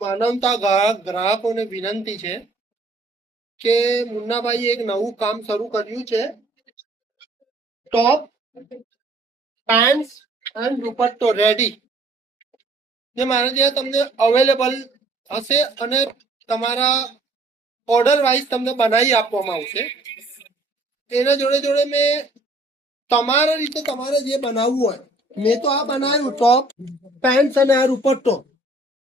માનવતા ગ્રાહકોને વિનંતી છે કે મુન્નાભાઈ એક નવું કામ શરૂ કર્યું છે, ટોપ પેન્ટ્સ એન્ડ દુપટ્ટો રેડી, જે મારા ત્યાં તમને અવેલેબલ હશે અને તમારા ઓર્ડર વાઇઝ તમને બનાવી આપવામાં આવશે. એના જોડે જોડે મેં તમારા રીતે તમારે જે બનાવવું હોય, મેં તો આ બનાવ્યું ટોપ પેન્ટ્સ અને આ દુપટ્ટો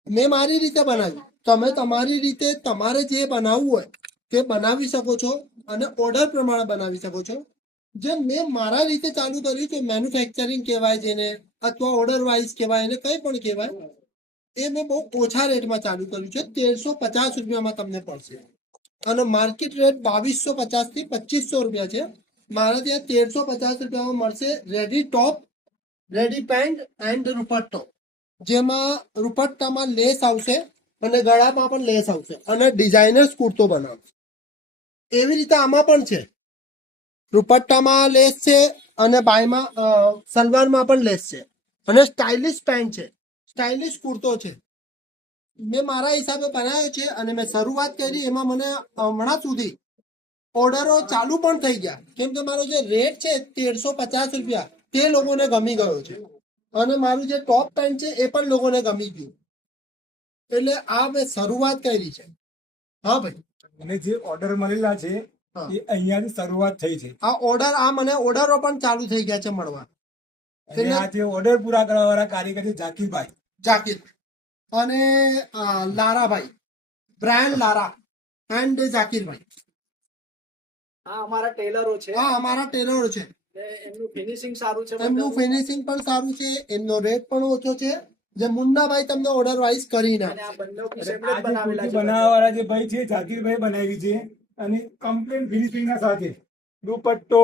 મેં મારી રીતે બનાવ્યું. તમે તમારી રીતે તમારે જે બનાવવું હોય તે બનાવી શકો છો અને ઓર્ડર પ્રમાણે બનાવી શકો છો. જે મેં મારા રીતે ચાલુ કર્યું છે, મેન્યુફેક્ચરિંગ કહેવાય જેને, અથવા ઓર્ડર વાઇઝ કહેવાય, એને કંઈ પણ કહેવાય, એ મેં બહુ ઓછા રેટમાં ચાલુ કર્યું છે. 1350 રૂપિયામાં તમને પડશે અને માર્કેટ રેટ 2250 થી 2500 રૂપિયા છે. મારા ત્યાં 1350 રૂપિયામાં મળશે ready top, ready pant and દુપટ્ટો, જેમાં દુપટ્ટામાં લેસ આવશે અને ગળામાં પણ લેસ આવશે અને ડિઝાઇનર્સ કુર્તો બનાવશે. એવી રીતે આમાં પણ છે, દુપટ્ટામાં લેસ છે અને બાયમાં સલવારમાં પણ લેસ છે અને સ્ટાઇલિશ પેન્ટ છે, સ્ટાઇલિશ કુર્તો છે. મેં મારા હિસાબે બનાવ્યો છે અને મેં શરૂઆત કરી. એમાં મને હમણાં સુધી ઓર્ડરો ચાલુ પણ થઈ ગયા, કેમ કે મારો જે રેટ છે 1350 રૂપિયા તે લોકોને ગમી ગયો છે અને મારું જે ટોપ પેન્ટ છે એ પણ લોકોને ગમી ગયું. એટલે આ મેં શરૂઆત કરી છે. હા ભાઈ, અને જે ઓર્ડર મળેલા છે એ અહીંયાથી શરૂઆત થઈ છે. આ ઓર્ડર, આ મને ઓર્ડરો પણ ચાલુ થઈ ગયા છે મળવા. એટલે આ જે ઓર્ડર પૂરા કરવા વાળા કારીગર છે ઝાકીરભાઈ, જાકીર અને લારાભાઈ, બ્રાન્ડ લારા એન્ડ ઝાકીરભાઈ. હા, અમારા ટેલરો છે. હા, અમારા ટેલરો છે. એમનું ફિનિશિંગ સારું છે. એમનું ફિનિશિંગ પણ સારું છે, એમનો રેટ પણ ઓછો છે, જે મુન્નાભાઈ તમને ઓર્ડર વાઇઝ કરી નાખે. બનાવવા વાળા જે ભાઈ છે ઝાકીરભાઈ બનાવી છે અને કમ્પ્લીટ ફિનિશિંગ ના સાથે દુપટ્ટો,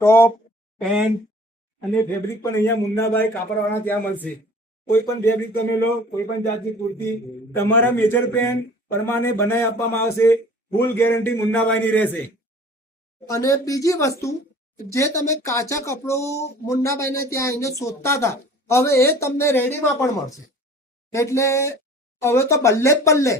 ટોપ, પેન્ટ અને ફેબ્રિક પણ અહીંયા મુન્નાભાઈ કાપડવાળા ત્યાં મળશે. કોઈ પણ ફેબ્રિક તમે લો, કોઈ પણ જાતની કુર્તી તમારા મેજર પેન્ટ પ્રમાણે બનાવી આપવામાં આવશે. ફૂલ ગેરંટી મુન્નાભાઈની રહેશે. અને બીજી વસ્તુ, જે તમે કાચા કપડો મુન્નાભાઈને ત્યાં આવીને શોધતા હતા, હવે એ તમને રેડીમાં પણ મળશે. એટલે હવે તો બલ્લે જ બલ્લે